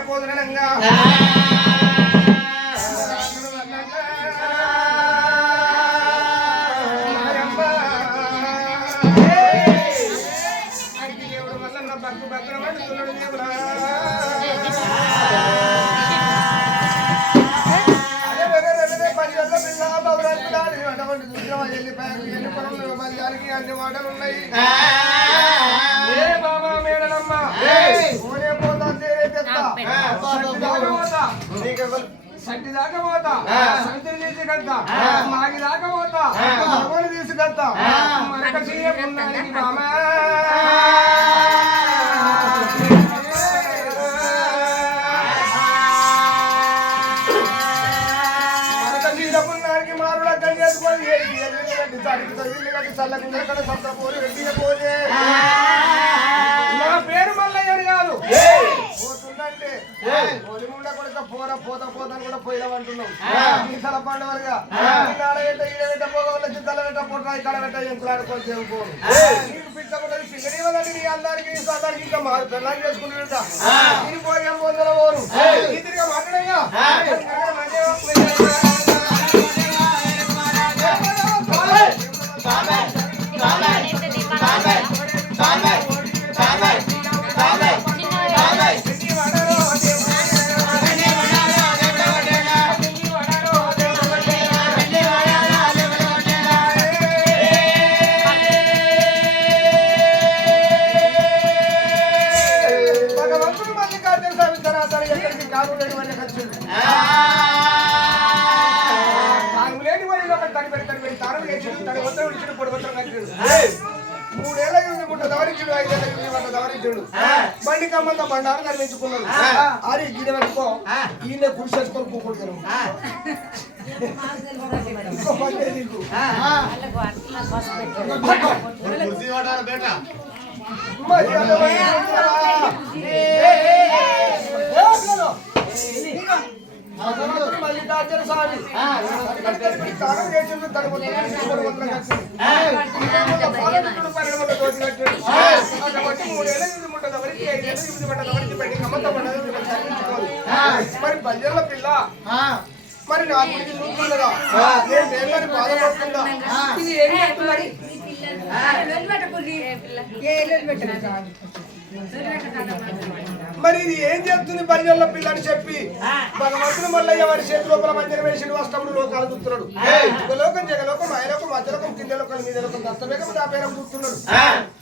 పోదునంగా దేవుడు వల్ల భక్తు భద్రం అంటున్నాడు దేవుడా అన్ని మాటలు ఉన్నాయి బాబా మేడలమ్మ సంటి దాకా పోతా సంతిని తీసుకెళ్తా మాగి దాకా పోతా భగవాన్ని తీసుకెళ్తా మనక చేయకున్నానికి బామా నా పేరు మల్లయ్యని కాదు పోతుందంటే పోరా పోతా పోతాను కూడా పోయినామంటున్నావు ఈసల పండుగలుగా ఆడబెట్ట ఈడబెట్ట పోగల చిత్తల పెట్ట పొట్ట ఇక్కడ పెట్ట ఎంకులాడుకొని చెప్పుకోను నీకు పిచ్చకుంటుంది పిల్లనివ్వదండి నీ అందరికి అందరికి ఇంకా మా పెళ్ళని చేసుకుంటుంటా నేను పోయాం పొందల పోరు ఈ తిరిగా మాట్లాడయ్యా బండి కమ్మంతా బండారు కనిపించుకున్నాడు అరే గిడ పెట్టుకో ఈయన కృషి చేసుకొని కూకుంటాను మల్లికార్జున స్వామి మరి బల్యల పిల్ల మరి నా గురించి చూస్తుండగా నేను దేని బాధపడుతుందా మరి ఇది ఏం చేస్తుంది బల్యల పిల్ల అని చెప్పి భగవంతుడు మల్లయ్య వారి చేతి లోపల మందిరం వేసి వస్తముడు లోకాలు చూస్తున్నాడు లోకం జగలోకం ఆయలోకం మధ్యలోకం కింద లోకం మీద లోకం దత్తవేగం దాపేరం చూస్తున్నాడు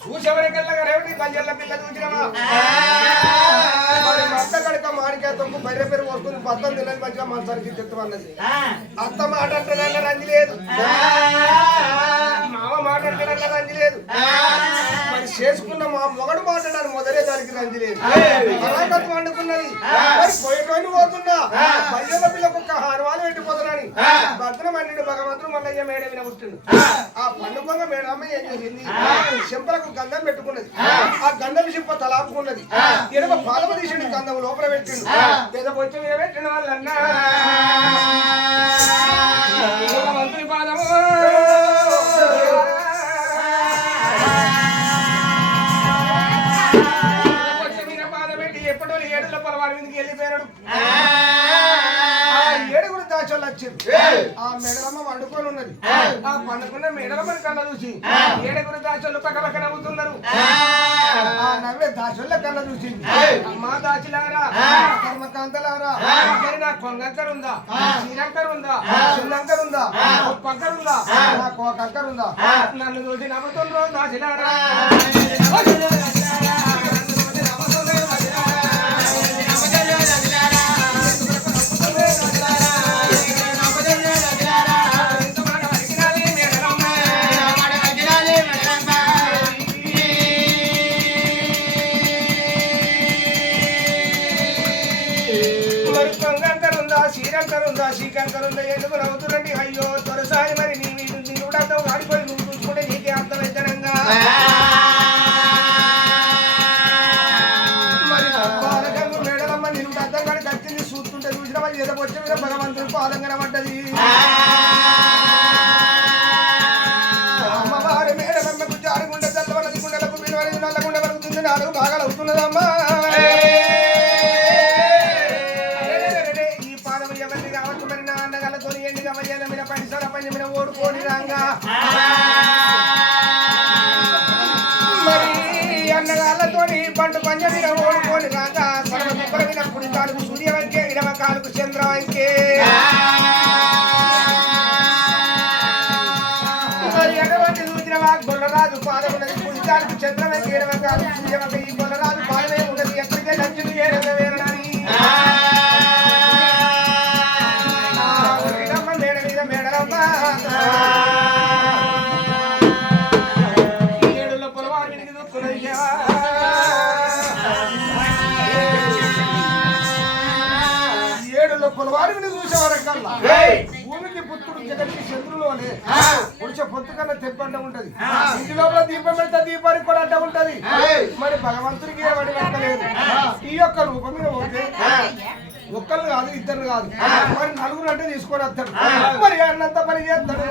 చూసేవరికెళ్ళగా రేవటి బల్యల పిల్ల చూసినవా అత్త కడక మాడికాయ తొక్కు బయట పేరు వస్తుంది పద్దం తినని మంచిగా మనసానికి చెప్తామన్నది అత్త మాట అంటే రంది లేదు మామ మాట అంటే రంది లేదు మరి చేసుకున్న మా మొగడు మాట్లాడాను మొదలే దానికి రంది లేదు అలాగట్టు వండుకున్నది మరి పోయేటోని పోతున్నా బల్యల పిల్లకు ఒక్క హనుమాను పెట్టిపోతున్నాని భద్రం అన్నిడు భగవంతుడు మల్లయ్య మేడ వినబుట్టిండు ఆ పండుగ మేడమ్మ ఏం చేసింది చెంపలకు గంధం పెట్టుకున్నది ఆ గంధం చెంప తలాపుకున్నది ఎడమ పాలమ తీసిండు గంధం లోపల పెట్టిండు పెద్ద పొచ్చి మీద పెట్టిన వాళ్ళన్నా మంత్రి పాదము పొచ్చి మీద పాదం పెట్టి ఎప్పటి ఏడుల పొలవారి మీదకి వెళ్ళిపోయాడు ఏడుగురు దాచోళ్ళు వచ్చారు ఆ మెడలమ్మ వండుకొని ఉన్నది ఆ పండుకున్న మెడలమ్మని కళ్ళ చూసి ఏడుగురు దాచోళ్ళు పక్క పక్క నవ్వుతున్నారు ఆ నవ్వే దాచోళ్ళ కళ్ళ చూసి అమ్మా దాచిలారా కర్మకాంతలారా మరి నా కొంగక్కర్ ఉందా శ్రీలంకర్ ఉందా శ్రీలంకర్ ఉందా పక్కర్ ఉందా నాకు ఒక అక్కర్ ఉందా నన్ను చూసి నవ్వుతుండ్రు దాచిలారా శ్రీకంకరుందా ఎందుకు నవ్వుతురండి అయ్యో తొరసారి మరి నీ కూడా ఆడిపోయి నువ్వు చూసుకుంటే నీకే అర్థమైతనంగా మరి మేడలమ్మ నేను అర్థం కాడి కట్టింది చూస్తుంటే చూసిన వాళ్ళు ఏదో వచ్చే మీద భగవంతుడు పాదంగా పడ్డది అమ్మవారి మేడలమ్మకు జారుగుండె చల్లవన్నది గుండెలకు విలువైన నల్లగుండె వరుగుతుంది నాలుగు భాగాలు అవుతున్నదమ్మా సంగతి ఓడుకోని రాగా సర్వదుఃఖమైన కుడి కాలుకు సూర్యవంకే ఇడమ కాలుకు చంద్రవంకే ఎటువంటి సూచనవా గొల్లరాజు పాదమున్నది కుడి కాలుకు చంద్రవంకే ఇడమ కాలుకు సూర్యవంక ఈ గొల్లరాజు పాదమే ఉన్నది ఎక్కడికే లంచులు ఏడమ వేరని మేడ మీద మేడలమ్మ పొలవారిని చూసేవారకల్లా భూమికి పుత్రుడు జగత్కి చంద్రులోనే పురుష పొత్తు కన్నా తెప్పంట ఉంటది ఇంటి లోపల దీపం పెడితే దీపానికి కూడా అడ్డ ఉంటది మరి భగవంతుడికి ఏమని పెట్టలేదు ఈ యొక్క రూపం మీద పోతే ఒక్కరు కాదు ఇద్దరు కాదు మరి నలుగురు అంటే తీసుకొని వస్తాడు మరి అన్నంత పని చేస్తాడు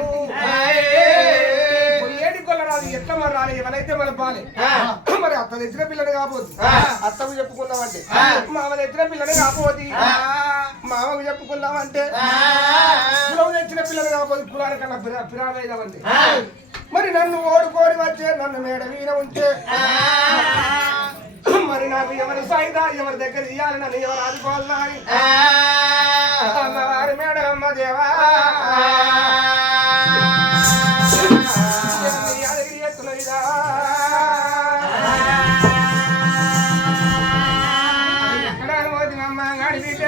ఏడి కొల్ల రాదు ఎట్లా మరి రాలే ఎవరైతే మన పాలే మరి అత్త తెచ్చిన పిల్లని కాపోద్ది అత్తకు చెప్పుకుందామంటే మామ తెచ్చిన పిల్లని కాపోద్ది మామకు చెప్పుకుందామంటే కులం తెచ్చిన పిల్లని కాపోద్ది కులానికన్నా పిరామైదామంటే మరి నన్ను ఓడుకోని వచ్చే నన్ను మేడ మీద ఉంటే మరి నాకు ఎవరి సాయిదా ఎవరి దగ్గర ఇయ్యాలి నన్ను ఎవరు ఆదుకోవాలని అమ్మవారి మేడమ్మ దేవా యాదగిరి ఎత్తులైదా ఎక్కడ అనుమోదినమ్మ గాడి బిడ్డ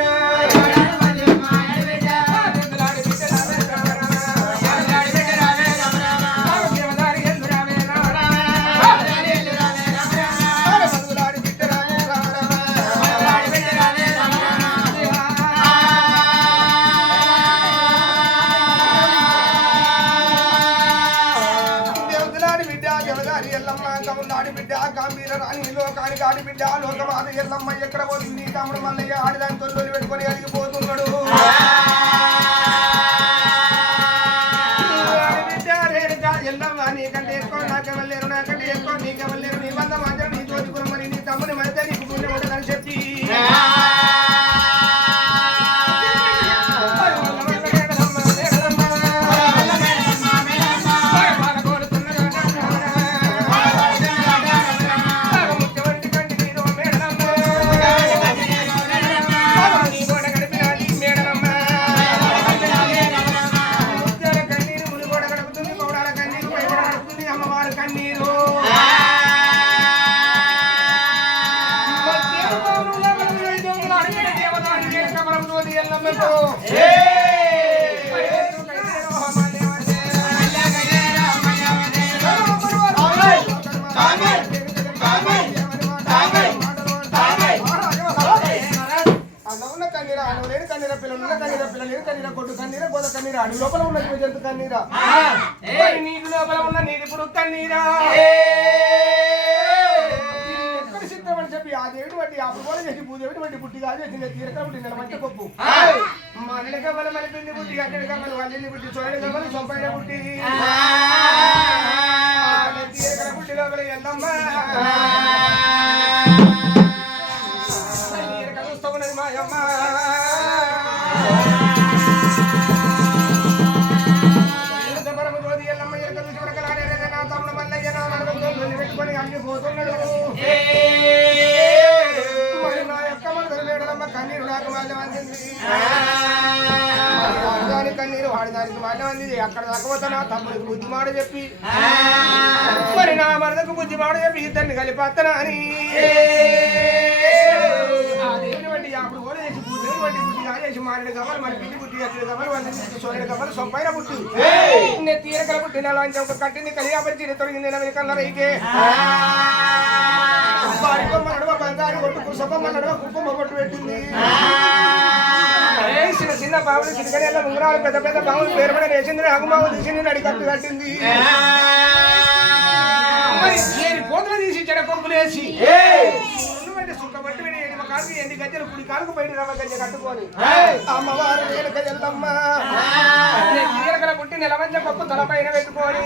ఆడి బిడ్డ లోకమాత ఎల్లమ్మ ఎక్కడ పోతుంది నీ తమ్ముడు మల్లయ్య ఆడిదాని తొలి పెట్టుకొని అడిగిపోతున్నాడు బిడ్డ రేడుగా ఎల్లమ్మ నీకంటే ఎక్కువ నాకెవరు నాకంటే ఎక్కువ నీకెవరు లేరు నీ వంద మాత్రం నీ తోచుకుని నీ తమ్ముని మధ్య నీకు పుణ్యం ఉండదని చెప్పి అడి లోపల ఉన్న జంతు కన్నీరా నీటి లోపల ఉన్న నీటి పురుగు కన్నీరా ఎక్కడ సిద్ధమని చెప్పి ఆ దేవుడి వంటి ఆ పువ్వులు చేసి భూదేవుడి వంటి పుట్టిగా చేసి తీరక పుట్టి నెలమంట గొప్పు మల్లె గవ్వల మలిపింది పుట్టి అక్కడి గవ్వలు వల్లింది పుట్టి చోరడి గవ్వలు సొంపైన పుట్టి తీరకల పుట్టి లోపల ఎల్లమ్మ తీరక చూస్తూ ఉన్నది మాయమ్మ పెట్టుకొని అన్ని పోతున్నాడు మరి నా యొక్క మనసులు వేడలమ్మ కన్నీరు నాకు వాళ్ళ వంచింది ఆడదాని కన్నీరు ఆడదానికి వాళ్ళ వంది అక్కడ దాకపోతా నా తమ్ముడికి బుద్ధిమాట చెప్పి మరి నా మరదకు బుద్ధిమాట చెప్పి ఇద్దరిని కలిపేస్తానా అని ఆ దేవుని వంటి అప్పుడు కూడా చేసి దేవుని వంటి బుద్ధిగా చేసి మారేడు గవ్వలు మరి పిల్లి బుద్ధి అక్కడ గవ్వలు వంది సోరేడు గవ్వలు సొంపైన పుట్టి తీరకల పుట్టిన ఒక కట్టింది కలియాపరిచి తొలగింది కళ్ళ రైకే బారికొమ్మ నడువ బంగారు కొట్టు కుసబొమ్మ నడువ కుప్పమ్మ కొట్టు పెట్టింది చిన్న చిన్న బావులు చిన్నగడేళ్ళ ఉంగరాలు పెద్ద పెద్ద బావులు పేరుపడ వేసింది అగుమావు తీసి నడి కట్టు కట్టింది పోతులు తీసి చెడ కొప్పులు వేసి సుఖపట్టి కాలు ఎన్ని గజ్జలు కుడి కాలుకు బయట రవ గజ్జ కట్టుకొని అమ్మవారు వెనుక ఎల్లమ్మ తీరకల పుట్టి నెలవంచ పప్పు తలపైన పెట్టుకొని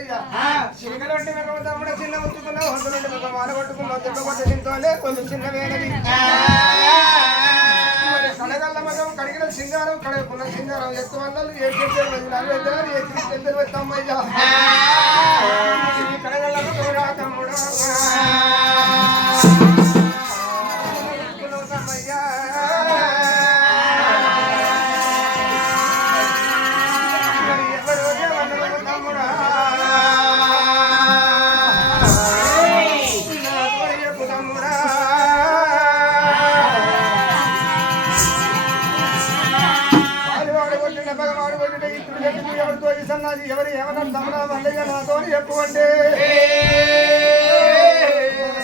మల్లయ్య చిరకలొట్టి మేము తమ్ముడు చిన్న ముట్టుకున్నాం హొంతులుండి మేము మాల కొట్టుకున్నాం దెబ్బ కొట్ట తింటోలే కొంచెం చిన్న వేనది కడగల్ల మగం కడిగిన సింగారం కడగకున్న సింగారం ఎత్తు వల్లలు ఎత్తు తమ్మయ్య కడగల్ల మగం తమ్ముడు తమ్మయ్యా ఎవరు ఏమన్నా తమ్ముడా మల్లయ్య నాతో చెప్పుకోండి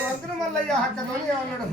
మంత్రులు మల్లయ్య హక్కతోని అన్నాడు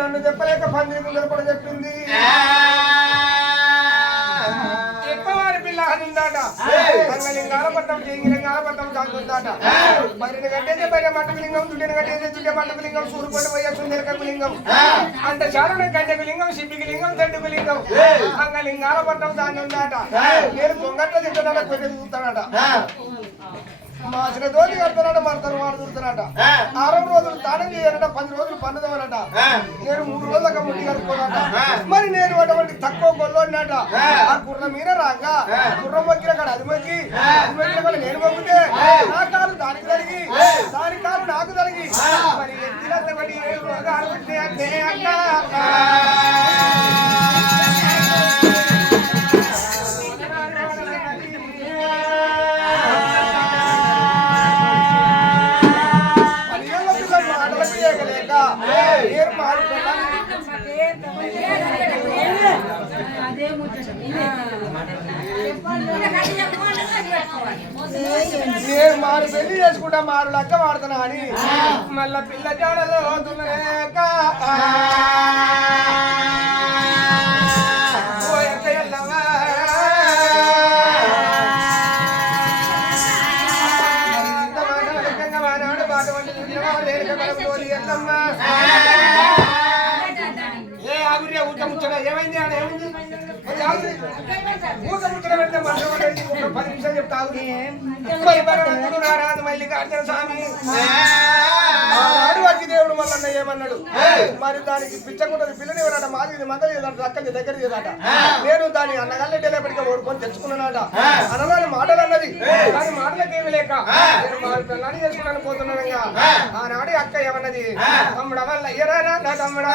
నన్ను చెప్పలేక పందిరి ముందర పడ చెప్పింది ఎక్కువారి పిల్ల అనుందాట అంగలింగాల పట్టం చేంగిలింగాల పట్టం కాకుందాట మరిని కట్టేదే బయట మట్టకులింగం చుట్టిన కట్టేదే చుట్టే మట్టకులింగం సూరుకొండ పోయే సుందరకపు లింగం అంత చారుణ కన్యకు లింగం సిప్పికి లింగం చెట్టుకు లింగం అంగలింగాల పట్టం దాన్ని ఉందాట నేను కొంగట్లో తింటాడ పెట్టి చూస్తాడట మాసిన దోతి కడతానట మరతను వాడు చూస్తానట 6 రోజులు తానం చేయాలట 10 రోజులు పన్నుదవనట నేను 3 రోజులకు ముట్టి కడుక్కోనట మరి నేను అటువంటి తక్కువ గొల్లోనట ఆ గుర్రం మీద రాగా గుర్రం మొక్కిన కాడ అది మొక్కి నేను మొక్కితే నా కాలు దానికి తలిగి దాని కాలు నాకు తలిగి మరి ఎత్తినంత బట్టి 7 రోగాలు అంటే అక్క నేను మారు పెళ్లి చేసుకుంటా మారు లెక్క వాడుతున్నా అని మళ్ళా పిల్ల జాడలో బాట వంటి బాట వంటి ఊక ముచ్చట పెడితే మనసు ఒక 10 నిమిషాలు చెప్తావు. మరి భగవంతుడు నారాజు మల్లికార్జున స్వామి వాకి దేవుడు మల్లన్న ఏమన్నాడు? మరి దానికి పిచ్చకుంటది పిల్లని ఎవరట మాది మందలి అక్కడి దగ్గర చేదట. నేను దాని అన్నగాళ్ళెప్పటికీ ఓడుకొని తెచ్చుకున్నానట. అనగానే మాటలు అన్నది. దాని మాటలకేమి లేక నేను మా పిల్లని చేసుకున్నాను పోతున్నానుగా. ఆనాడు అక్క ఏమన్నది? తమ్ముడ వల్ల ఎరారా నా తమ్ముడా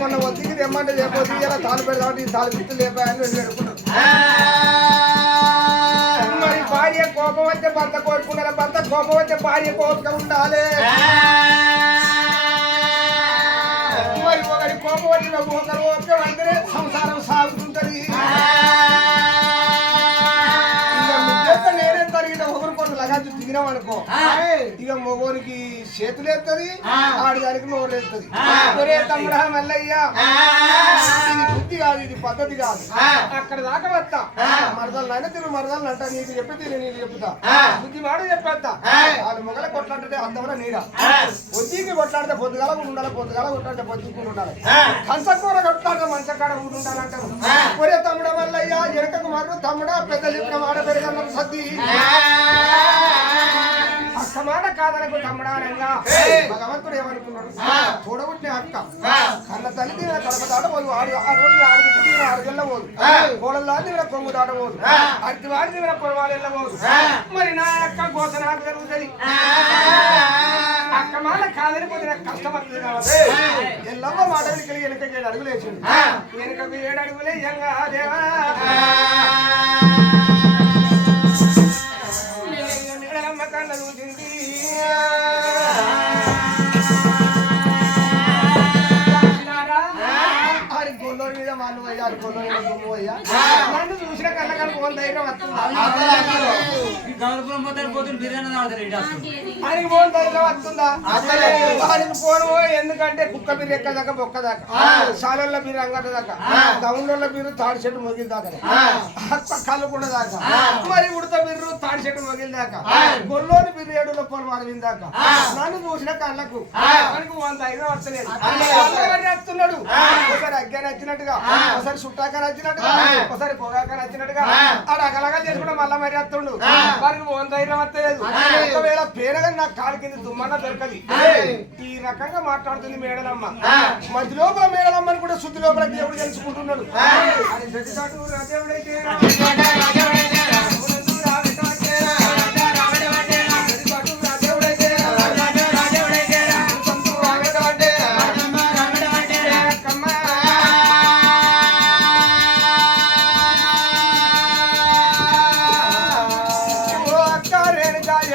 మొన్న ఒత్తికి తెమ్మంటే చెప్పొద్దు ఇలా తాను పెడతామంటే ఈ తాను పిత్తు లేపాయని వెళ్ళి మరి భార్య కోపం వచ్చే భర్త కోరుకున్నారు. భర్త కోపం వచ్చే భార్య కోరిక ఉండాలి. మరి ఒకరి కోపం వచ్చిన ఒకరు ఓపిక అంటే సంసారం సాగుతుంటది. నేనే తరిగిన ఒకరి కొన్ని లగాజు దిగినాం అనుకో ఇక మొగోనికి చేతులు ఎత్తది ఆడదానికి నోరు ఎత్తది. ఒరే తమ్ముడా మల్లయ్య ఇది బుద్ధి కాదు, ఇది పద్ధతి కాదు. అక్కడ దాకా వస్తా మరదలు అయినా తిరుగు మరదలు అంటా. నీకు చెప్పితే నేను చెప్తా బుద్ధి మాట చెప్పేస్తా. వాళ్ళు మొగల కొట్లాడితే అంతవరకు నీడ పొద్దుకి కొట్లాడితే పొద్దుగాల ఉండాలి, పొద్దుగాల కొట్లాడితే పొద్దుకు ఉండాలి. కంచకూర కొట్లాడితే మంచకాడ ఉండాలంటారు. ఒరే తమ్ముడ మల్లయ్య ఎనకకు మర్రు తమ్ముడా పెద్ద చెప్పిన మాట పెరగన్నారు సద్ది అక్క మాట కాదనకు తమ్ముడానంగా భగవంతుడు ఏమనుకున్నాడు? చూడబుట్టిన అక్క కన్న తల్లి తిన కడప దాటబోదు, ఆడు ఆడికి తిన అడుగెళ్ళ పోదు, కోడల్లా తిన కొంగు దాటబోదు, అట్టి వాడి తిన పొడవాలు వెళ్ళబోదు. మరి నా అక్క గోస నాకు జరుగుతుంది. అక్క మాట కాదని పోతే నాకు కష్టం వస్తుంది కాబట్టి ఎల్లమ్మ మాట వెనుకలి వెనకకి 7 అడుగులు వేసింది. వెనుకకు 7 అడుగులే ఎంగా దేవా కళ్ళ చూసింది. ఆడి గొల్లూరు మీద వాళ్ళు పోయి ఆడి గొల్లూరు మీద దుమ్ము పోయా నన్ను చూసిన కళ్ళ కనుక వాళ్ళ ధైర్యం వస్తుంది. ఆయనకి ఫోన్ ధైర్యం వస్తుందా? ఆయనకి ఫోన్ ఎందుకంటే కుక్క బీరు ఎక్కదాకా బొక్క దాకా శాలల్లో బీరు అంగట దాకా టౌన్లో బీరు తాడి చెట్టు మొగిలి దాకా కళ్ళు కూడా దాకా మరి ఉడత బీరు తాడి చెట్టు మొగిలి దాకా గొల్లోని బీరు 7 రూపాయలు మారిన దాకా నన్ను చూసిన కళ్ళకు ఆయనకు వాళ్ళ ధైర్యం వస్తలేదు. వస్తున్నాడు ఒకసారి అగ్గా నచ్చినట్టుగా, ఒకసారి చుట్టాక నచ్చినట్టుగా, ఒకసారి పొగాక నచ్చినట్టుగా ఆడ అగలగా చేసుకుంటే మళ్ళా మరి వస్తుండు. వారికి ఓన్ ధైర్యం వస్తలేదు. ఒకవేళ పేరగా నాకు కాలు కింద దుమ్మన్న దొరకది. ఈ రకంగా మాట్లాడుతుంది మేడలమ్మ. మధ్య లోపల మేడలమ్మని కూడా శుద్ధి లోపల దేవుడు తెలుసుకుంటున్నాడు. అది ప్రతిసాటు రాజేవుడైతే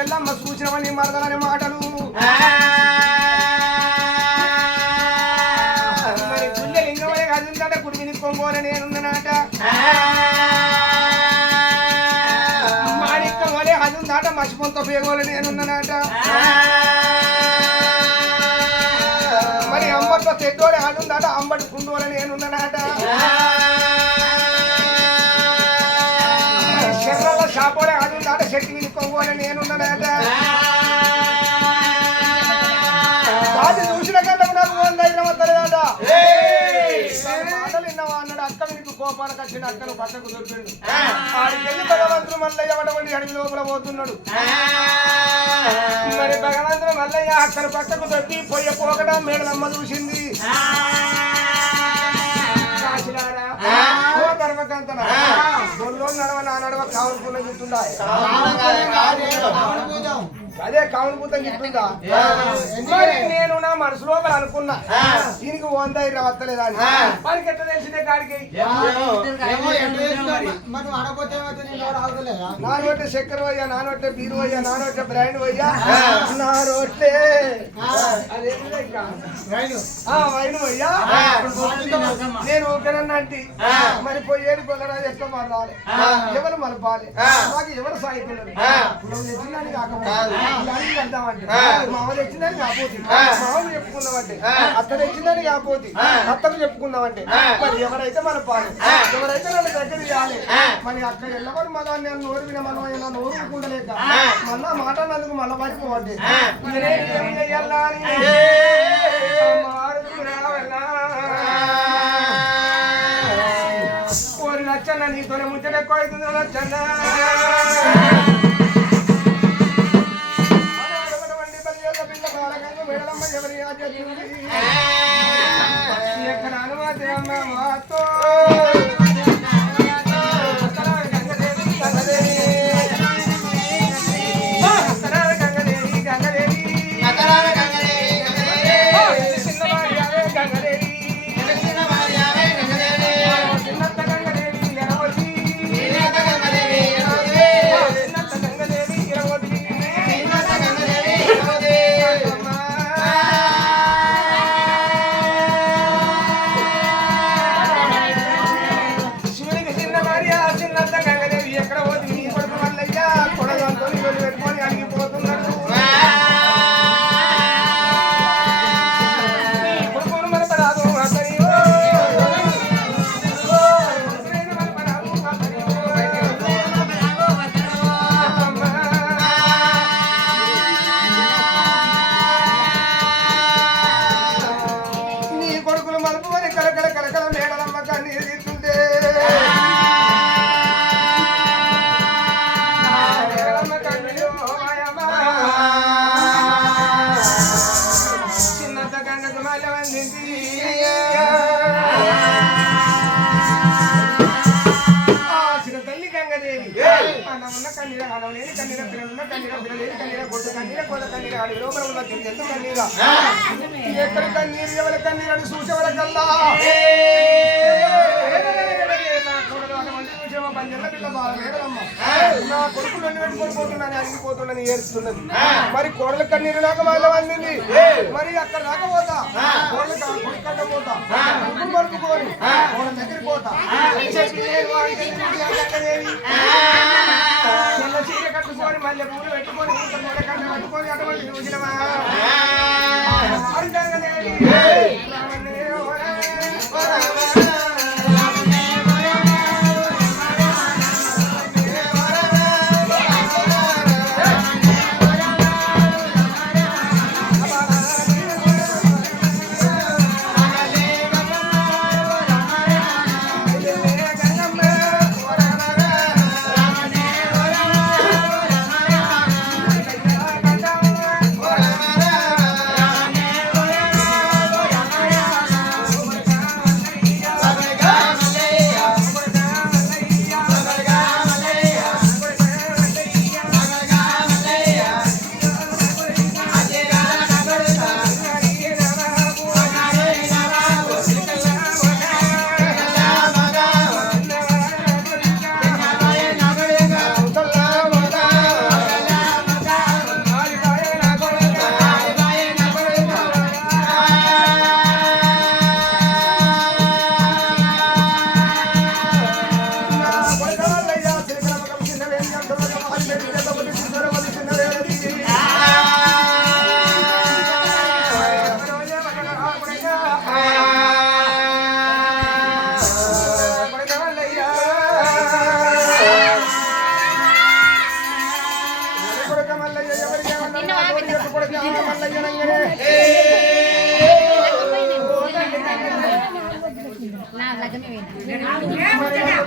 ఎల్లమ్మ సూచనవని మరదలని మాటలు మరి గుళ్ళ లింగమనే కదులుతాట గుడిని కొంగోల నేనున్ననాట మసిపొంత పేగోలు నేనున్నానట మరి అమ్మతో తెడ్డోడే ఆడుందాట అంబటి కుండోలు నేనున్నానట శర్రల షాపోడే ఆడుందాట చెట్టు విని కొంగోలు నేనున్నానట అది చూసిన కళ్ళకు నాకు ధైర్యం వద్దలేదట మాటలు విన్నావా అన్నాడు అక్క నీకు కోపానికి వచ్చిన అక్కను పక్కకు దొరికిండు ఆడికెళ్ళి భగవంతుడు మల్లయ్య వడవండి అడిగి లోపల పోతున్నాడు మరి భగవంతుడు మల్లయ్య అక్కడ పక్కకు దొరికి పొయ్య పోకట మేడలమ్మ చూసింది కాశీలారా ఓ ధర్మకాంతన బొల్లో నడవ నా నడవ కావునుకున్న చుట్టుందా అదే కావును పూతం చెప్తుందా నేను నా మనసు లోపల అనుకున్నా దీనికి 100 వస్తలేదా అని మనకి ఎట్లా తెలిసిందే కాడికి నానొట్టే చక్కెర పోయ్యా నానొట్టే బీరు పోయ్యా నానొట్టే బ్రాండ్ పోయ్యా నా రొట్టె వైన్ పోయ్యా నేను ఓకేనన్నా అంటే మరి పోయేది కొల్లరాజు ఎట్లా మారాలి ఎవరు మలపాలి నాకు ఎవరు సాయితున్నారు నువ్వు తెచ్చిందని కాకపోతే మామ తెచ్చిందని కాపోతే మామకు చెప్పుకున్నామంటే అత్త తెచ్చిందని కాపోతే అత్తకు చెప్పుకున్నామంటే మరి ఎవరైతే మన పాలు ఎవరైతే నన్ను దగ్గర చేయాలి మరి అక్కడ వెళ్ళమని మళ్ళా నేను నోరు విన మనం నన్ను ఊరుకుంటలేక మళ్ళా మాట నందుకు మళ్ళా పడిపోవండి కోరి నచ్చన్న నీతోనే ముచ్చట ఎక్కువ అవుతుంది నచ్చన్న ఎక్కడ అనుమతి అమ్మ మాతో ఎక్కడ కన్నీరు ఎవరి కన్నీరు అని చూసేవరకల్లా నా కొడుకులు అన్ని పెట్టుకొని పోతున్నాను అరిగిపోతున్నాను ఏడుస్తున్నది మరి కోడల కన్నీరు నాకు వాళ్ళ అందింది మరి అక్కడ దాకా పోతా కొడుకంట పోతా ముగ్గురు పడుకుపోని కోడల దగ్గరికి పోతా చిన్న చీర కట్టుకొని మళ్ళీ పూలు పెట్టుకొని కంట కట్టుకొని అటువంటి చూసినవా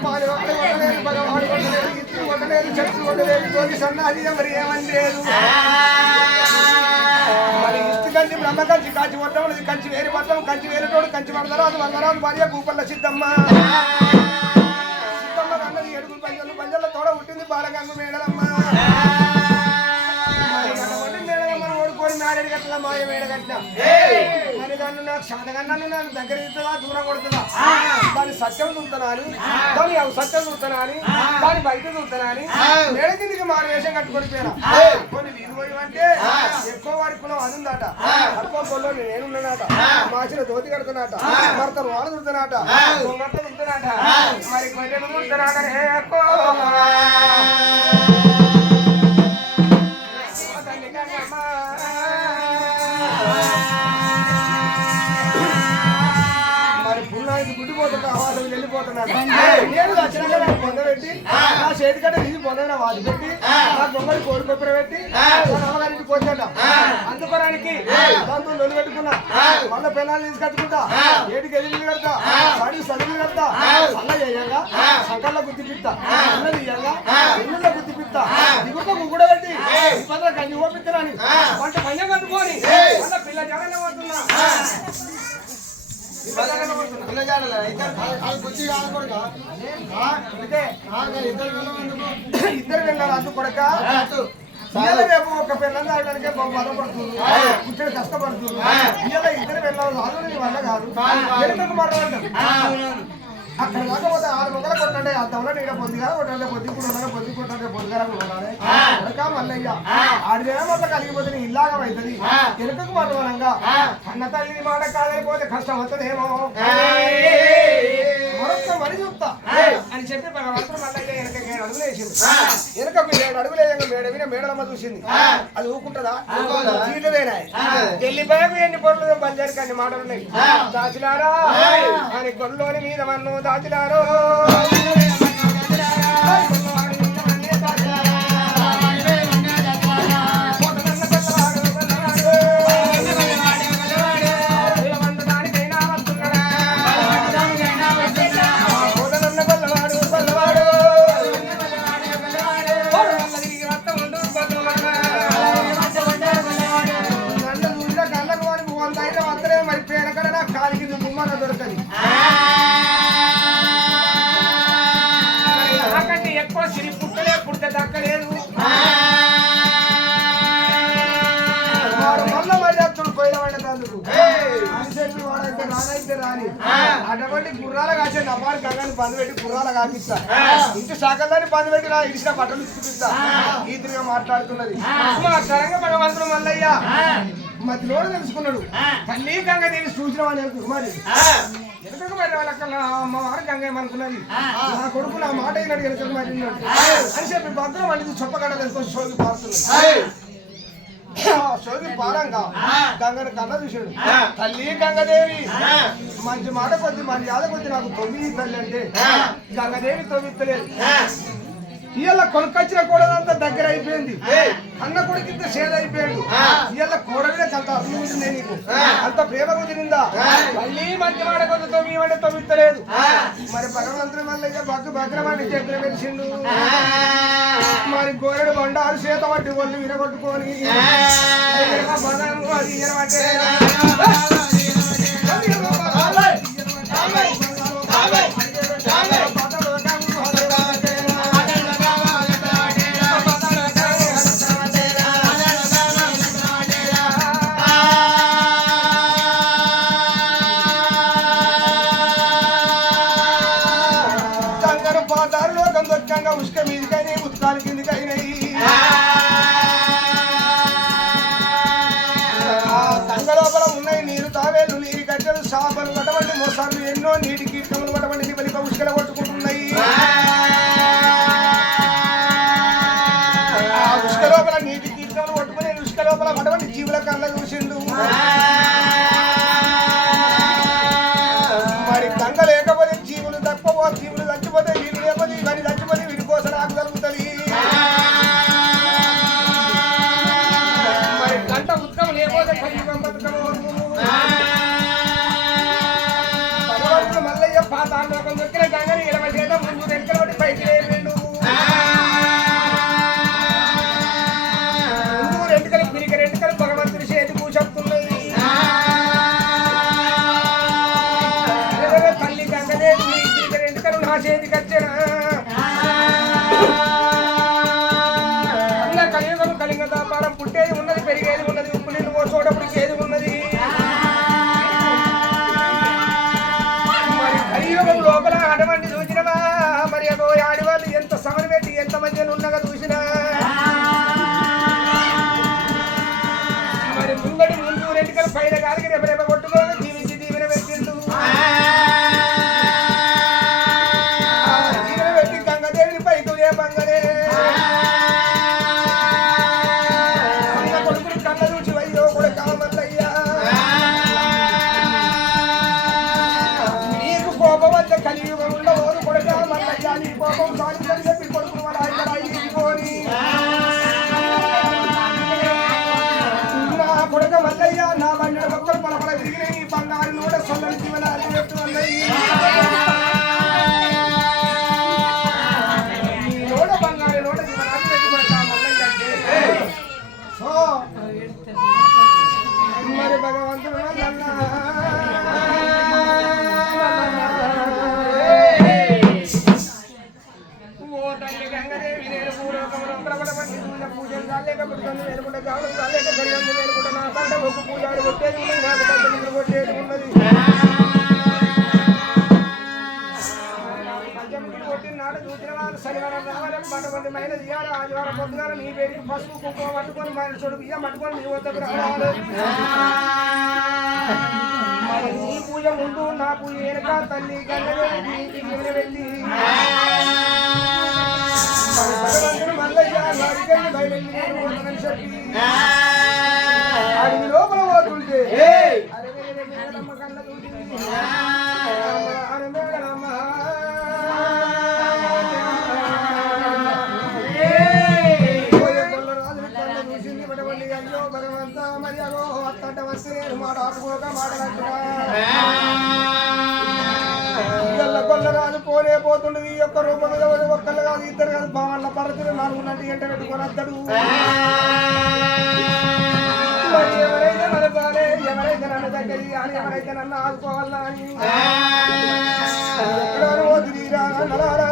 పాలు కొట్టలేదు, భగవాడు కొట్టలేదు, ఇట్లు కొట్టలేదు, చెట్లు కొట్టలేదు, తోటి సన్నాది ఎవరు ఏమనలేదు. మరి ఇష్టి కంచి బ్రహ్మ కంచి కంచి వద్దం కంచి వేరు వద్దం కంచి వేరేటోడు కంచి వరదరాజు వరదరాజు భార్య భూపల్ల సిద్ధమ్మ. సిద్ధమ్మ కన్నది ఏడుగురు పంజలు, పంజల్లో తోడ పుట్టింది బాలగంగు మేడలమ్మ. మేడలమ్మను ఓడుకొని మేడడి గట్ల మాయ మేడ కట్టిన మరి దాన్ని నాకు శాతగన్నాను నాకు దగ్గర ఇస్తుందా దూరం కొడుతుందా, దాని సత్యం చూస్తున్నా అని, దాని సత్యం చూస్తున్నా అని, దాని బయట చూస్తున్నా అని మేడ కిందికి మారు వేషం కట్టుకొని పోయినా. కొన్ని వీధి పోయి అంటే ఎక్కువ వాడి కులం అది ఉందట, తక్కువ పొల్లో నేనున్నానట, మాసిన దోతి కడుతున్నాట, భర్త వాళ్ళు చూస్తున్నాట, దొంగట్ట చూస్తున్నాట, మరి కొంచెం చూస్తున్నాట. మరి పుల్లానికి గుడ్డిపోతున్నా వాళ్ళు వెళ్ళిపోతున్నాడు. నేను వచ్చినాక నాకు పొందబెట్టి నా చేతి కంటే ఇది పొందగా వాది పెట్టి నా బొమ్మని కోడి కొబ్బరి పెట్టి అమ్మగారికి పోతాట. అందుకోడానికి దాంతో నొలి పెట్టుకున్నా, మళ్ళీ పిల్లలు తీసుకట్టుకుంటా, ఏటికి ఎదిగి కడతా, సడికి సడికి కడతా, సల్ల చేయంగా సంకల్లో గుర్తిపిస్తా, అన్న తీయంగా ఇళ్ళలో గుర్తిపిస్తా, దిగుతో కూడా పెట్టి పదల కన్నీ ఓపిస్తానని వంట పైన కట్టుకొని మళ్ళీ పిల్ల జగన్ పడుతున్నా. ఇద్దరు వెళ్ళాలి అందు కొడక రేపు ఒక పిల్లలు తాగడానికే బాధపడుతుంది, కూర్చొని కష్టపడుతుంది. ఇలా ఇద్దరు వెళ్ళాలి అది వల్ల కాదు, వెనుకకు మాట్లాడతాం. అక్కడ దాకా పోతే 6 మొక్కలు కొట్టండి, ఆ తమలో నీడ పొద్దుగా కొట్టండి, పొద్దు కూడా పొద్దు కొట్టండి, పొద్దుగా కొట్టాలి కొడక మల్లయ్య. ఆడిదేమో మొత్తం కలిగిపోతే ఇల్లాగం అవుతుంది, వెనుకకు మాట్లాడంగా అన్న తల్లి మాట కాలేకపోతే కష్టం అవుతుందేమో, మరొక్క మని చూస్తా అని చెప్పి భగవంతుడు మల్లయ్య వెనక 7 అడుగులు వేసింది. వెనక 7 అడుగులు వేయంగా మేడ విన మేడలమ్మ చూసింది. అది ఊకుంటుందా చీటదేనా వెళ్ళిపోయాకు ఎన్ని పొరలు బంజారికి అన్ని మాటలు ఉన్నాయి. దాచిలారా అని గొల్లోని మీద మన్ను దాచిలారో అటువంటి గుర్రాల కాసే నపాలు గంగాన్ని బంద్ పెట్టి గుర్రాల కాపిస్తా, ఇంటి శాఖల్లోని బంద్ పెట్టి నా ఇడిసిన బట్టలు చూపిస్తా. ఈదురుగా మాట్లాడుతున్నది మాట్లాడంగా భగవంతుడు మల్లయ్య మధ్యలో తెలుసుకున్నాడు. తల్లి గంగ దేవి సూచన అని మరి ఎదుటకు మరి వాళ్ళకల్లా అమ్మవారు గంగ ఏమనుకున్నది, నా కొడుకు నా మాట అయినాడు ఎదుటకు మరి అని చెప్పి భద్రం అనేది చొప్పగడ్డ తెలుసుకొని సోగి పారుతున్నాడు. సోగి పారంగా గంగను కళ్ళ చూసాడు. తల్లి గంగదేవి మంచి మాట కొద్ది మర్యాద కొద్ది నాకు తొమ్మిది తల్లి అంటే గంగదేవి తొమ్మిత్తలేదు. ఇవాళ కొనుకొచ్చిన కోడలంతా దగ్గర అయిపోయింది, అన్న కొడుకు ఇంత షేర్ అయిపోయాడు. ఇవాళ కోడలే అంత అభివృద్ధి నీకు అంత ప్రేమ కుదిరిందా, మళ్ళీ మంచి మాట కొద్ది తొమ్మిది అంటే తొమ్మిత్తలేదు. మరి భగవంతుని మళ్ళీ భద్రవాడి చేతులు వెలిసిండు. మరి గోరెడు బండారు చేత పట్టి ఒళ్ళు వినగొట్టుకొని అది ఇరవటే ఉష్క మీదికైనా ఉత్కాల కిందికైనాయి. తంగ లోపల ఉన్నాయి నీరు తావేలు నీరు గడ్డలు సాపలు అటువంటి మోసాలు ఎన్నో నీటి కీర్తములు అటువంటి నిబలిక ఉష్కల కొట్టుకుంటున్నాయి. ఉష్క లోపల నీటి కీర్తములు కొట్టుకుని ఉష్క లోపల అటువంటి జీవుల కళ్ళ చూసిండు. మరి తంగ లేకపోతే జీవులు తక్కువ, జీవులు చచ్చిపోతే వీళ్ళు లేకపోతే ఇవన్నీ చచ్చిపోతే వీడి కోసం నాకు జరుగుతుంది. సాధించని చెప్పి కొడుకులు వాళ్ళ ఆయన అయిపోని నా కొడుక మల్లయ్య నా బండి మొక్కలు పలపల తిరిగినాయి బంగారు నూట సొల్లని జీవనాలు పెట్టు అన్నయ్యి నూట బంగారు నూట జీవనాలు పెట్టుకుంటా మల్లయ్య అంటే సో మరి భగవంతుడు గంగదేవి నేను పూర్వకంలో ప్రబలమంది పూజలు చాలేకపోతుంది వేరుకుంటే కావడం చాలేక కలిగి వేరుకుంటే నా పంట ఒక పూజలు కొట్టేది ఉన్నది కొట్టేది ఉన్నది పంచముఖుడు కొట్టిన నాడు చూసిన వాళ్ళు శనివారం రావాలని పట్టమంది మైన తీయాలి ఆదివారం పొద్దుగాల నీ పేరుకి పసుపు కుంకుమ పట్టుకొని మనుషుడు బియ్యం పట్టుకొని నీ వద్దకు రావాలి మరి నీ పూజ ముందు నా పూజ వెనక తల్లి గంగదేవి వెళ్ళి మల్లయ్య చెప్పి అడిగి లోపల పోతుంటే అరవేరమ్మ కళ్ళ చూసింది అరవేరమ్మ రాజులు కళ్ళ చూసింది పడవండి అయ్యో భగవంత మరి అగో అత్తంట వస్తే మాట ఆడుకోక మాటలంటున్నా కొల్లరాజు పోనే పోతుండదు ఈ యొక్క రూపంలో ఒక్కళ్ళు కాదు ఇద్దరు కాదు బావన్న పడుతులు 4 గంటలు ఎంట పెట్టుకొని వస్తాడు ఎవరైతే నడపాలి ఎవరైతే నన్ను దగ్గరి అని ఎవరైతే నన్ను ఆదుకోవాలా అని ఎక్కడ తిరిగిరా నలారా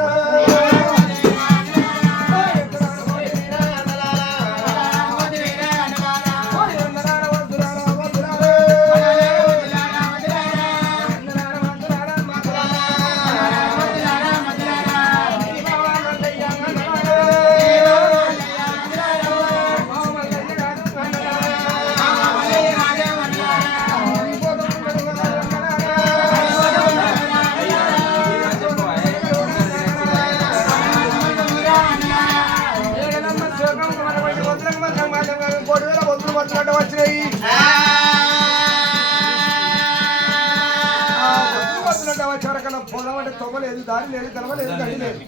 పొలం అంటే తొవ్వలేదు దారి లేదు కలవలేదు గడి లేదు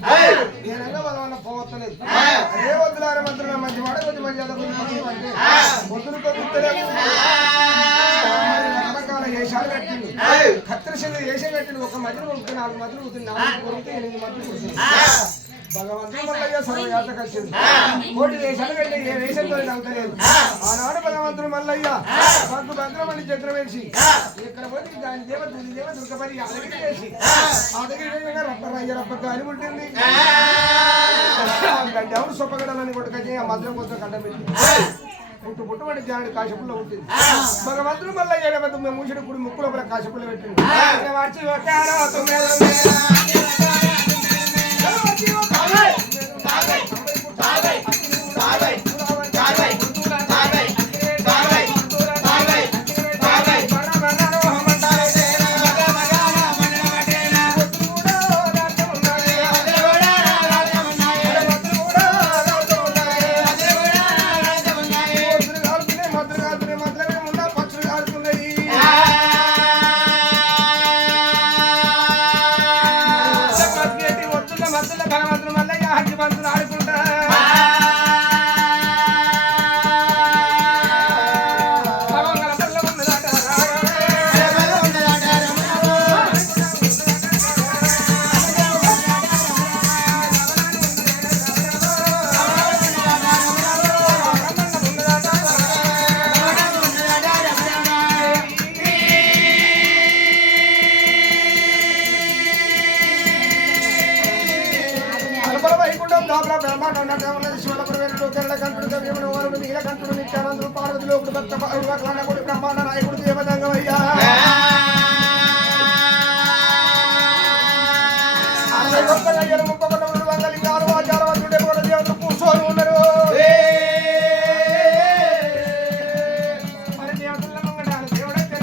నేనంగా వాళ్ళ పోవట్లేదు అదే వద్దులార మంత్రులు మంచి వాడ కొద్ది మర్యాద అంటే వద్దులు కొద్దిలేదు రకరకాల వేషాలు కట్టింది కత్తిరిసింది వేషం కట్టింది ఒక మధ్యలో ఉంటుంది 4 మధ్యలు ఉంటుంది 4 కొరికితే 8 మధ్యలు ఉంటుంది భగవంతుడు మల్లయ్య సర్వయాత్రకు వచ్చింది కోటి వేషాలు కట్టి ఏ వేషంతో అవుతలేదు ఆనాడు భగవంతుడు మల్లయ్య మాకు భద్రమని చిత్రం వేసి ఇక్కడ పోయి దాని దేవ దుర్గపరి అడగిరి వేసి అడగిరి రప్పరయ్య రప్ప గాలి ఉంటుంది గడ్డెవరు సొప్పగడాలని కొట్టుకొచ్చి ఆ మధ్యలో కొంచెం కట్ట పెట్టి పుట్టుబడి జాడి కాశపుల్లో ఉంటుంది భగవంతుడు మల్లయ్య మూసిడు కుడి ముక్కు లోపల కాశపుల్లో పెట్టింది బ్రహ్మాండ నాయకుడు దేవదంగమయ్యా కూర్చొని ఉన్నారు మరి దేవతల మంగళాలు దేవుడైతే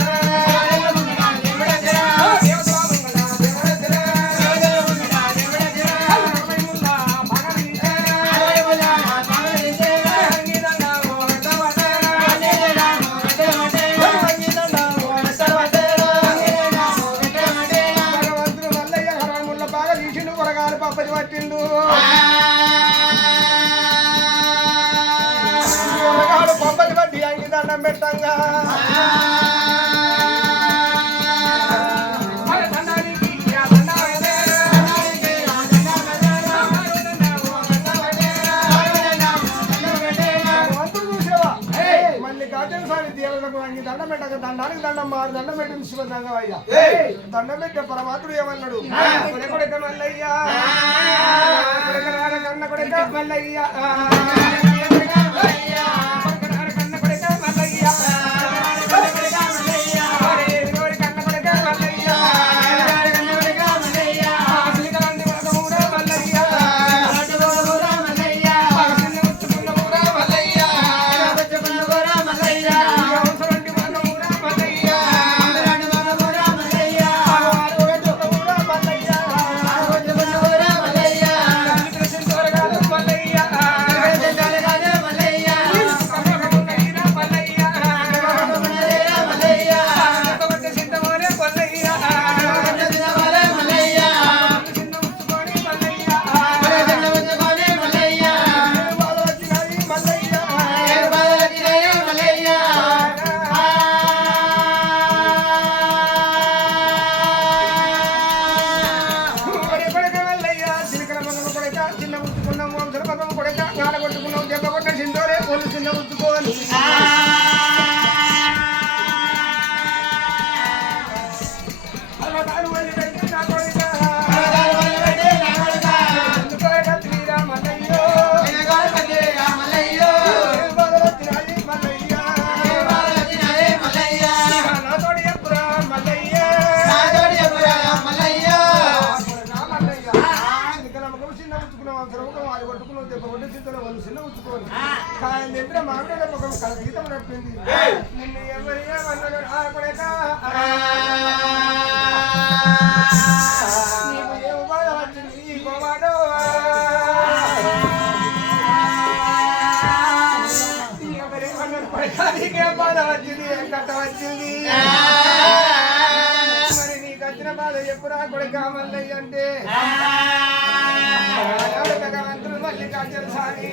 పప్పది పట్టి పెట్టంగా దండం పెట్టక దండానికి దండం మారు దండం పెట్టింది శివ సంగమయ్య దండం పెట్టే పరమాత్ముడు ఏమన్నాడు కొడక మల్లయ్యా కన్న కొడక మల్లయ్యా నిన్ను ఎవరిగా నీకు బాధ వచ్చింది గోవాడో ఎవరికే బాధ వచ్చింది కట్ట వచ్చింది మరి నీకు వచ్చిన బాధ ఎప్పుడా కొడుక మల్లయ్య అంటే భగవంతుడు మల్లికార్జున స్వామి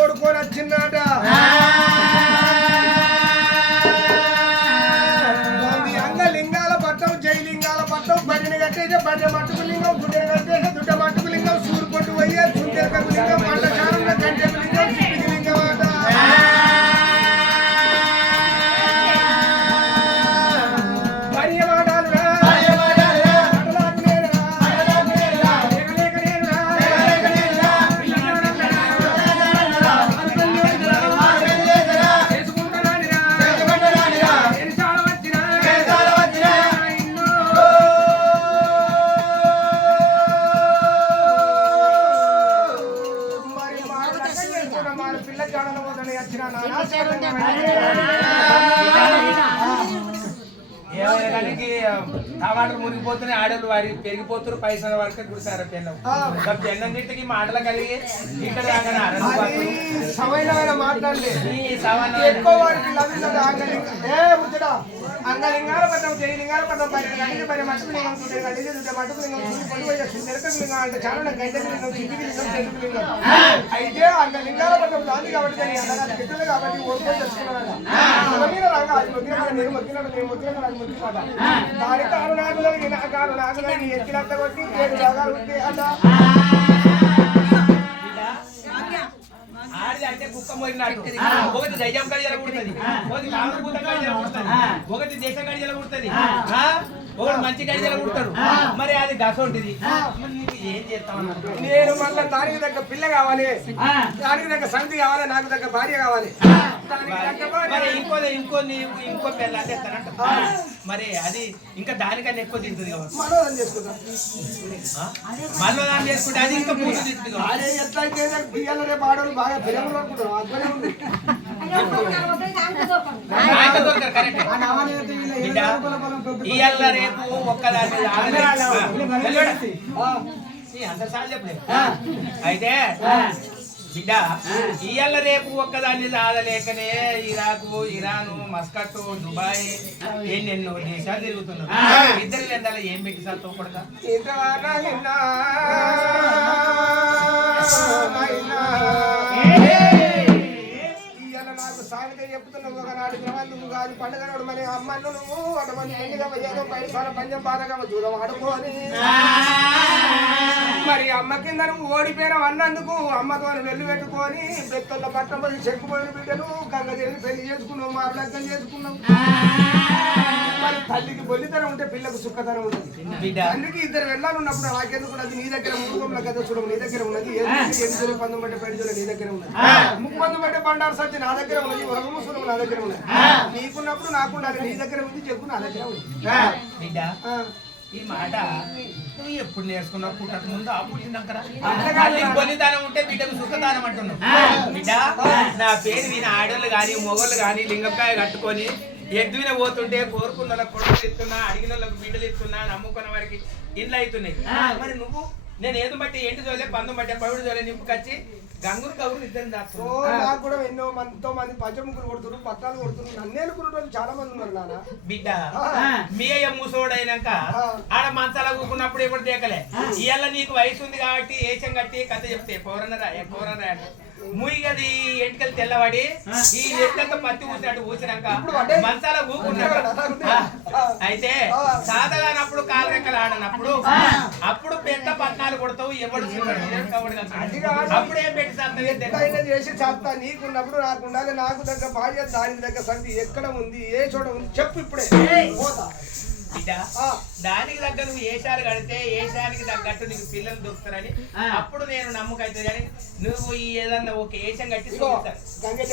ఓడుకొని వచ్చిందట అంగలింగాల పట్టం జైలింగాల పట్టం బడిని కట్టేసే బడ్డ మట్టుకు లింగం గుడ్డె కట్టేసే దుడ్డ మట్టుకు లింగం సూరు కొట్టు పోయే సుందరకపు లింగం పంటశాలంలో కంటెపు లింగం సిట్టికి లింగం అట పిల్ల జాడలో పోతాను వచ్చిన టమాటాలు మునిగిపోతున్నాయి ఆడలు వారి పెరిగిపోతున్నారు పైసల వరకే గుడిసారు పెన్నం పెన్నంటికి మాటలు కలిగి ఇక్కడ సమయమైన మాట్లాడలే ఎక్కువ వారికి లభించదు అంగలింగాల పట్టం జయలింగాల పట్టం పైన గంటకి పైన మట్టులింగం చూడే గంటకి చూడే మట్టులింగం చూసి పడిపోయి నిరకలింగం అంటే చాలా గంటలింగం చిటిలింగం చెట్టులింగం అయితే అంగలింగాల పట్టం దాన్ని కాబట్టి గిట్టలు కాబట్టి ఓడిపోయి తెచ్చుకున్నాడు మీద రంగా అది మొక్కినాడు నేను మొక్కినాడు నేను మొక్కినాడు అది మొక్కినాడు దాని కారు నాకు కలిగి నా కారు నాకు కలిగి ఎక్కినంత కొట్టి 7 భాగాలు ఉంటే అలా ఆడి అంటే కుక్క మోరినట్టు ఒకటి దయ్యం కడిజల కుడుతుంది ఒకటి కామరూత కడిజల కుడుతుంది ఒకటి దేశం కడిజల కుడుతుంది ఒకటి మంచి కడిజల కుడతాడు మరి అది గసొంటిది ఏం చేస్తామన్నా నేను మళ్ళీ దానికి దగ్గర పిల్ల కావాలి దానికి దగ్గర సంగతి కావాలి నాకు దగ్గర భార్య కావాలి మరి ఇంకో పిల్ల చేస్తానంట మరి అది ఇంకా దానికన్నా ఎక్కువ తింటుంది కాబట్టి మనోదం చేసుకుంటాం మనోదం చేసుకుంటే అది ఇంకా పూర్తి తింటుంది అదే ఎట్లా అయితే బియ్యాలు రేపు ఆడవాళ్ళు బాగా పిల్లలు అనుకుంటారు అట్లనే ఉంది ఇయ్యాల రేపు ఒక్కదాన్ని అంతసార్లు చెప్పలేదు అయితే బిడ్డ ఇయ్యాల రేపు ఒక్కదాన్ని ఆదలేకనే ఇరాకు ఇరాను మస్కట్ దుబాయ్ ఎన్నెన్నో దేశాలు తిరుగుతున్నారు ఇద్దరు ఎందాల ఏం పెట్టి సార్ తోపడతా నాకు సాగితే చెప్తున్నావు ఒకనాడు జవాన్లు కాదు పండుగ నాడు మరి అమ్మను నువ్వు అటువంటి ఎండుగా ఏదో పైసాల పంచం బాధగా దూరం ఆడుకోని మరి అమ్మ కింద నువ్వు ఓడిపోయినావు అన్నందుకు అమ్మతో నెల్లు పెట్టుకొని బెత్తల పట్టం పోయి చెక్కుపోయిన బిడ్డను గంగదేవి పెళ్లి చేసుకున్నావు మారులగ్గం చేసుకున్నావు మరి తల్లికి బొల్లితనం ఉంటే పిల్లకు సుఖతనం ఉంటుంది తల్లికి ఇద్దరు వెళ్ళాలి ఉన్నప్పుడు నాకెందుకు అది నీ దగ్గర ముఖంలో కదా చూడడం నీ దగ్గర ఉన్నది 8 పందు బట్టే 10 నీ దగ్గర ఉన్నది ముప్పందు బట్టే బండారు సచ్చి నా దగ్గర ఉన్నది వరముసులు నా దగ్గర ఉన్నది నీకున్నప్పుడు నాకుండాలి నీ దగ్గర ఉంది చెప్పు నా దగ్గర ఉంది ఈ మాట నువ్వు ఎప్పుడు నేర్చుకున్నావు పుట్టక ముందు ఆ పుట్టినాకరా బొల్లిదానం ఉంటే బిడ్డకు సుఖదానం అంటున్నావు బిడ్డ నా పేరు విన ఆడోళ్ళు కానీ మొగోళ్ళు కానీ లింగకాయ కట్టుకొని ఎద్దువిన పోతుంటే కోరుకున్న కొడుకులు ఇస్తున్నా అడిగిన వాళ్ళకి బిడ్డలు ఇస్తున్నా నమ్ముకున్న వారికి ఇండ్లు అవుతున్నాయి మరి నువ్వు నేను ఏదో బట్టి ఏంటి చోలే పందం బట్టే పవిడు చోలే నింపుకొచ్చి గంగురు కబురు ఇద్దరు నాకు కూడా ఎంతో మంది పంచముఖులు కొడుతున్నారు పట్టాలు కొడుతున్నారు నన్ను అనుకున్న వాళ్ళు చాలా మంది ఉన్నారు నాన్న బిడ్డ మీ అయ్య మూసోడైనాక ఆడ మంచాల కూకున్నప్పుడు ఎప్పుడు దేకలే ఇవాళ నీకు వయసు ఉంది కాబట్టి ఏషం కట్టి కథ చెప్తే పౌరనరా ముయ్యది ఎంటికలు తెల్లవాడి ఈ ఎట్లంతా పత్తి ఊసినట్టు ఊసినాక మంచాల ఊకున్నాడు అయితే సాధగానప్పుడు కాలు రెక్కలు ఆడనప్పుడు అప్పుడు పెద్ద పట్నాలు కొడతావు ఎవడు అప్పుడు ఏం పెట్టి చేసి చేస్తా నీకున్నప్పుడు నాకు ఉండాలి నాకు దగ్గర భార్య దాని దగ్గర సంగతి ఎక్కడ ఉంది ఏ చోట ఉంది చెప్పు ఇప్పుడే పోతా దానికి దగ్గర నువ్వు ఏషాలు కడితే ఏషానికి తగ్గట్టు నీకు పిల్లలు దొరుకుతారని అప్పుడు నేను నమ్మకైతే కానీ నువ్వు ఏదన్నా ఒక ఏషం కట్టి గంగె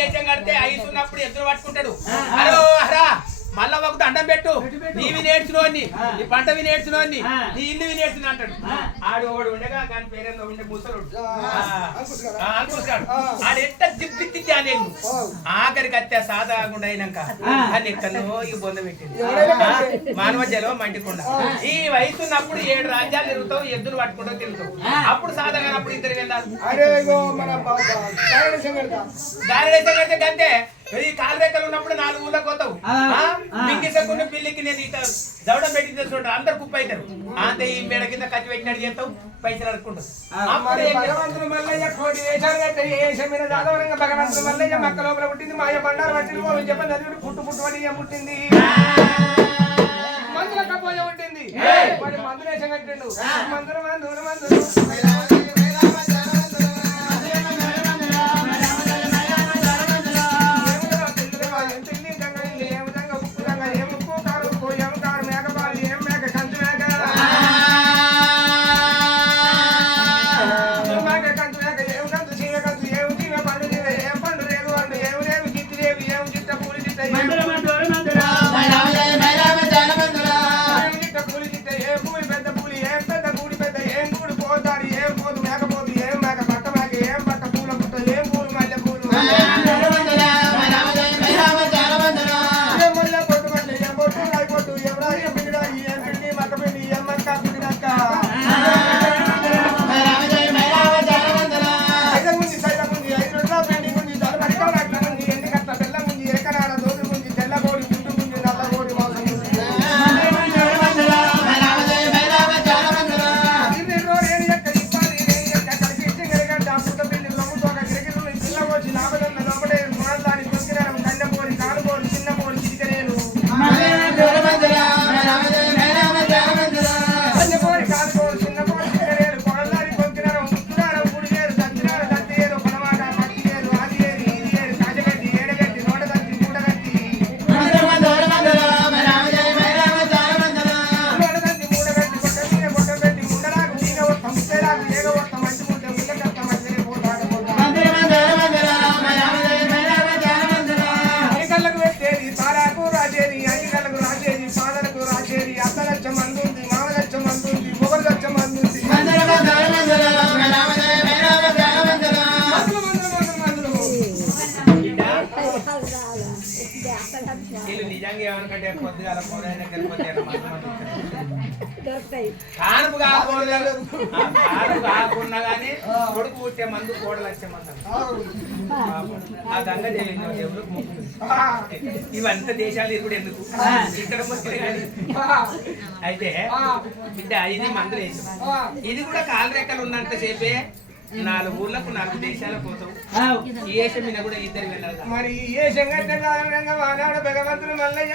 దేశం కడితే ఐసు ఉన్నప్పుడు ఎదురు పట్టుకుంటాడు అరో అరా మళ్ళా ఒక దండం పెట్టు నీవి నేర్చుకోండి నీ పంటవి నేర్చుకోండి నీ ఇల్లు నేర్చుకుని అంటాడు ఆడు ఒకడు ఉండగా దాని పేరు ఉండే ముసలుడు అనుకుంటాడు ఆడు ఎంత దిప్తి అనేది ఆఖరికి అత్తే సాధాకుండా అయినాక దాన్ని ఎక్కడో ఇక బొంద పెట్టింది మానవజ్యలో మంటికుండా ఈ వయసు ఉన్నప్పుడు 7 రాజ్యాలు తిరుగుతావు ఎద్దులు పట్టుకుంటూ తిరుగుతావు అప్పుడు సాధారణప్పుడు ఇద్దరు వెళ్ళాలి దారి కడితే కంటే ఈ కాలు రెక్కలు ఉన్నప్పుడు 4 ఊళ్ళకి పోతావు మింగిసకున్న పిల్లికి నేను ఇక దవడం పెట్టి తెచ్చుకుంటా అందరు కుప్ప అవుతారు అంతే ఈ మెడ కింద కత్తి పెట్టినట్టు చేస్తావు పైసలు అడుక్కుంటావు భగవంతుడు మల్లయ్య కోటి వేషాలు కట్టే వేషమైన జాతవరంగా భగవంతుడు మల్లయ్య మక్క లోపల పుట్టింది మాయ బండారు పట్టింది చెప్పని చదివి పుట్టు అని పుట్టింది మందుల కపోయ పుట్టింది మరి మందులు వేషం కట్టిండు మందులు మందులు మందులు ఒక్కటే పొద్దుగాల పోరైనా గెలిపోతే దొరుకుతాయి. కానుపు కాకుండా కానీ కొడుకు పుట్టే మందు కోడలు వచ్చే మందు ఆ గంగ దేవుడు ఇవంతా దేశాలు ఇప్పుడు ఎందుకు ఇక్కడ మొత్తం అయితే బిడ్డ ఇది మందులు వేసాం ఇది కూడా కాలు రెక్కలు ఉన్నంత సేపే 4 ఊర్లకు 4 దేశాలకు పోతాం ఈ దేశం మీద కూడా ఇద్దరు వెళ్ళాలి మరి ఏ సంఘటన వానాడు భగవంతుడు మల్లయ్య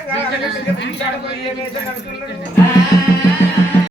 పోయి ఏ వేషం కడుతున్నాడు